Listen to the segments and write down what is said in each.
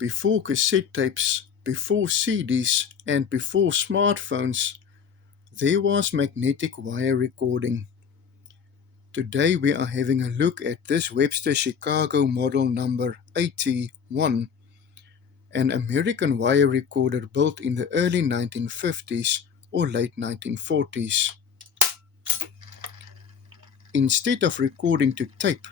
Before cassette tapes, before CDs, and before smartphones, there was magnetic wire recording. Today we are having a look at this Webster Chicago model number AT1, an American wire recorder built in the early 1950s or late 1940s. Instead of recording to tape,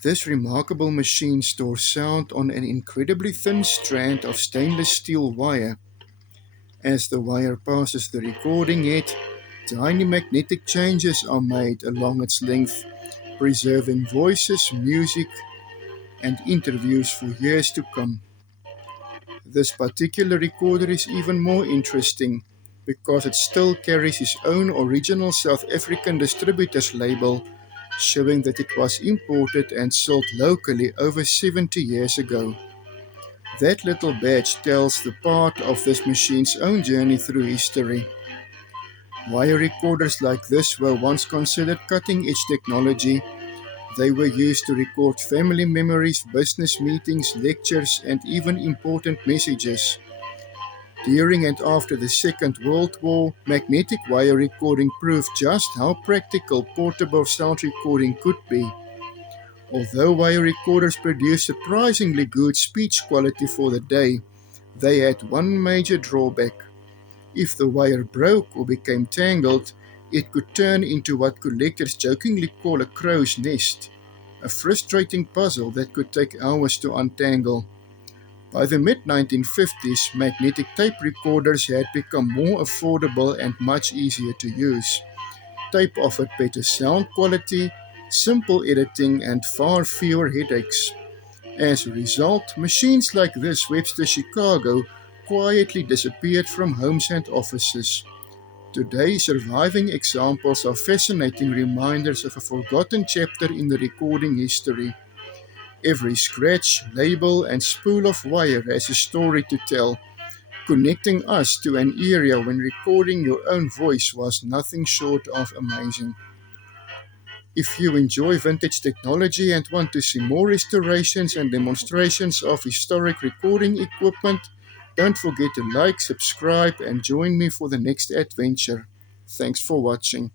this remarkable machine stores sound on an incredibly thin strand of stainless steel wire. As the wire passes the recording head, tiny magnetic changes are made along its length, preserving voices, music, and interviews for years to come. This particular recorder is even more interesting because it still carries its own original South African distributor's label, showing that it was imported and sold locally over 70 years ago. That little badge tells the part of this machine's own journey through history. Wire recorders like this were once considered cutting-edge technology. They were used to record family memories, business meetings, lectures, and even important messages. During and after the Second World War, magnetic wire recording proved just how practical portable sound recording could be. Although wire recorders produced surprisingly good speech quality for the day, they had one major drawback. If the wire broke or became tangled, it could turn into what collectors jokingly call a crow's nest, a frustrating puzzle that could take hours to untangle. By the mid-1950s, magnetic tape recorders had become more affordable and much easier to use. Tape offered better sound quality, simple editing, and far fewer headaches. As a result, machines like this Webster Chicago quietly disappeared from homes and offices. Today, surviving examples are fascinating reminders of a forgotten chapter in the recording history. Every scratch, label, and spool of wire has a story to tell, connecting us to an era when recording your own voice was nothing short of amazing. If you enjoy vintage technology and want to see more restorations and demonstrations of historic recording equipment, don't forget to like, subscribe, and join me for the next adventure. Thanks for watching.